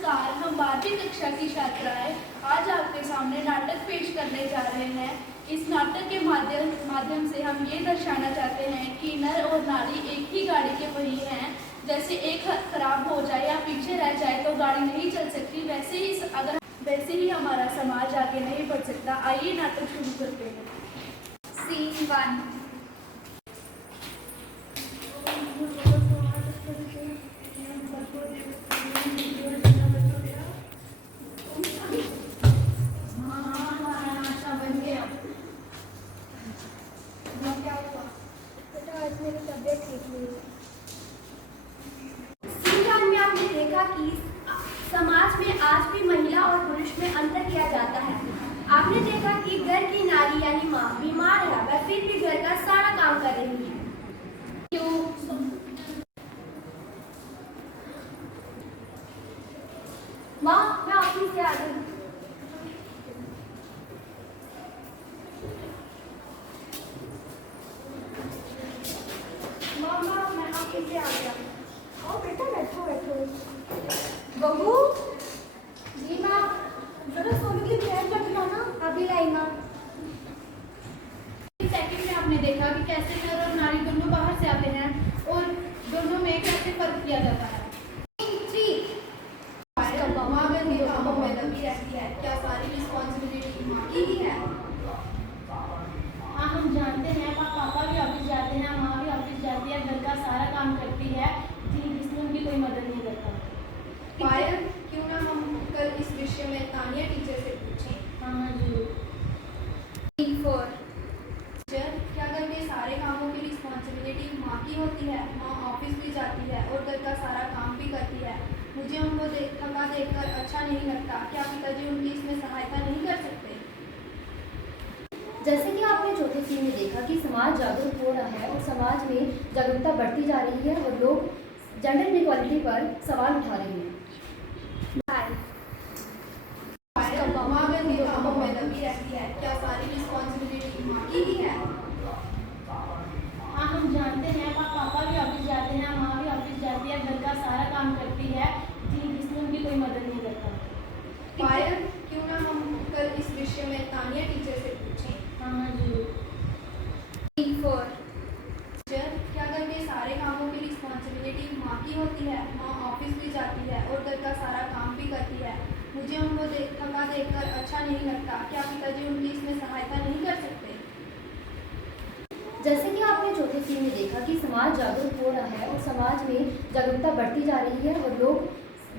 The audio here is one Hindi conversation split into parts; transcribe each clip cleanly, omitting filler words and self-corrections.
नमस्कार, हम 12वीं कक्षा की छात्राएं आज आपके सामने नाटक पेश करने जा रहे हैं। इस नाटक के माध्यम से हम ये दर्शाना चाहते हैं कि नर और नारी एक ही गाड़ी के पहिए हैं। जैसे एक खराब हो जाए या पीछे रह जाए तो गाड़ी नहीं चल सकती, वैसे ही हमारा समाज आगे नहीं बढ़ सकता। आइए नाटक शुरू करते हैं। सीन 1। आपने देखा कि समाज में आज भी महिला और पुरुष में अंतर किया जाता है। आपने देखा कि घर की नारी यानी माँ बीमार है, वह फिर भी घर का सारा काम कर रही है। क्यों? माँ, मैं ऑफिस से आ गई। माँ, मैं ऑफिस से आ गया। आओ बेटा, बैठो बैठो। बहू। जी माँ। जरा सोने की प्लेट रख लो ना, अभी लाई माँ। सेकंड में आपने देखा कि कैसे नर और नारी दोनों बाहर से आते हैं और दोनों में कैसे फर्क किया जाता है। माँ घर के कामों में लगी रहती है, क्या सारी रिस्पॉन्सिबिलिटी माँ की ही है? हाँ, हम जानते हैं, पापा भी ऑफिस जाते हैं, माँ भी ऑफिस जाती है, घर का सारा काम करती है जी, जिसमें उनकी कोई मदद नहीं करता। पायल, क्यों ना हम कल इस विषय में तानिया टीचर से पूछें? हाँ जरूर। टीचर, क्या घर के सारे कामों की रिस्पॉन्सिबिलिटी माँ की होती है? माँ ऑफिस भी जाती है और घर का सारा काम भी करती है। मुझे उनको थका देखकर अच्छा नहीं लगता। क्या पिताजी उनकी इसमें सहायता नहीं कर सकते? जैसे कि आपने चौथे सीन में देखा कि समाज जागरूक हो रहा है और समाज में जागरूकता बढ़ती जा रही है और लोग जेंडर इक्वालिटी पर सवाल उठा रहे हैं। माँ घर के कामों में लगी रहती है, क्या सारी रिस्पॉन्सिबिलिटी माँ की ही है? हाँ, हम जानते हैं, पापा भी ऑफिस जाते हैं, माँ भी ऑफिस जाती है, घर का सारा काम करती है जी, जिसमें उनकी कोई मदद नहीं करता। पायल, क्यों ना हम कल इस विषय में तानिया टीचर से पूछें? हाँ जरूर। टीचर, क्या घर के सारे कामों की रिस्पॉन्सिबिलिटी माँ की होती है? माँ ऑफिस भी जाती है और घर का सारा काम भी करती है। मुझे उनको थका देखकर अच्छा नहीं लगता। क्या पिताजी उनकी इसमें सहायता नहीं कर सकते? जैसे कि आपने चौथे सीन में देखा कि समाज जागरूक हो रहा है और समाज में जागरूकता बढ़ती जा रही है और लोग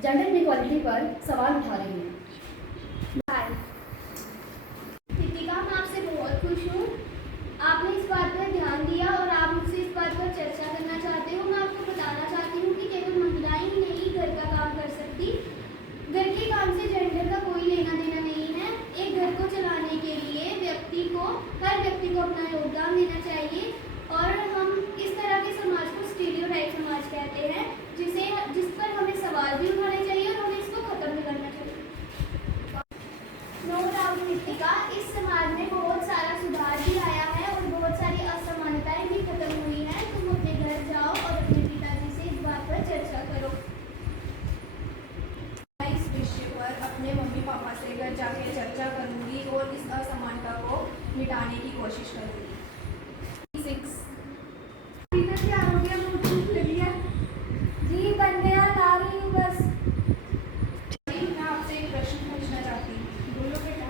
जेंडर इक्वालिटी पर सवाल उठा रहे हैं। कृतिका, मैं आपसे बहुत खुश हूँ। आपने इस बात पर ध्यान दिया और आप मुझसे इस बात पर चर्चा करना चाहते हो। मैं आपको बताना चाहती हूँ कि केवल महिलाएं ही नहीं घर का काम कर सकती। घर के काम से जेंडर का कोई लेना देना नहीं है। एक घर को चलाने के लिए हर व्यक्ति को अपना योगदान देना चाहिए। और हम इस तरह के समाज को स्टीरियोटाइप समाज कहते हैं, जिस पर हमें सवाल भी उठाने चाहिए और हमें इसको खत्म भी करना चाहिए। नो डाउट कृतिका, इस समाज में बहुत सारा सुधार भी आया है और बहुत सारी असमानताएं भी खत्म हुई हैं। तुम अपने घर जाओ और अपने पिताजी से इस बात पर चर्चा करो। मैं इस विषय पर अपने मम्मी पापा से घर जाके चर्चा करूंगी और इस असमानता को मिटाने की कोशिश करूंगी। 6। तैयार हो गया, मुझे भूख लगी है। जी बन गया, ला रही हूँ बस। मैं आपसे एक प्रश्न पूछना चाहती हूँ। बोलो बेटा।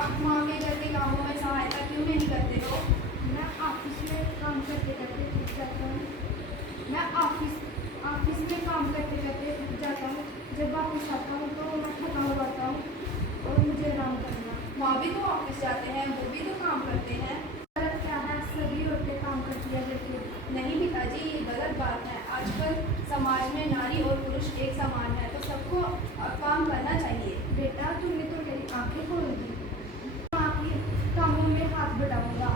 आप माँ के घर के कामों में सहायता क्यों नहीं करते हो? मैं ऑफिस में काम करते करते थक जाता हूँ। मैं ऑफिस में काम करते करते थक जाता हूँ। जब वापस आता हूँ तो मैं थका हुआ आता हूँ और मुझे आराम करना। माँ भी तो ऑफिस जाते हैं, वो भी तो काम करते हैं। गलत क्या है? सभी औरतें काम करती है करके। नहीं पिताजी, ये गलत बात है। आजकल समाज में नारी और पुरुष एक समान है, तो सबको काम करना चाहिए। बेटा, तुमने तो मेरी आंखें खोल दी। मैं आपके कामों में हाथ बढ़ाऊंगा।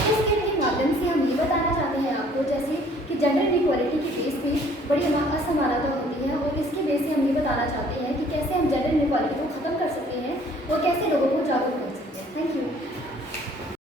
इस गेम के माध्यम से हम ये बताना चाहते हैं आपको जैसे कि जेंडर इक्वालिटी के बेस पे बड़ी असमानता होती है और इसके बेस से हम ये बताना चाहते हैं कि कैसे हम जेंडर इक्वालिटी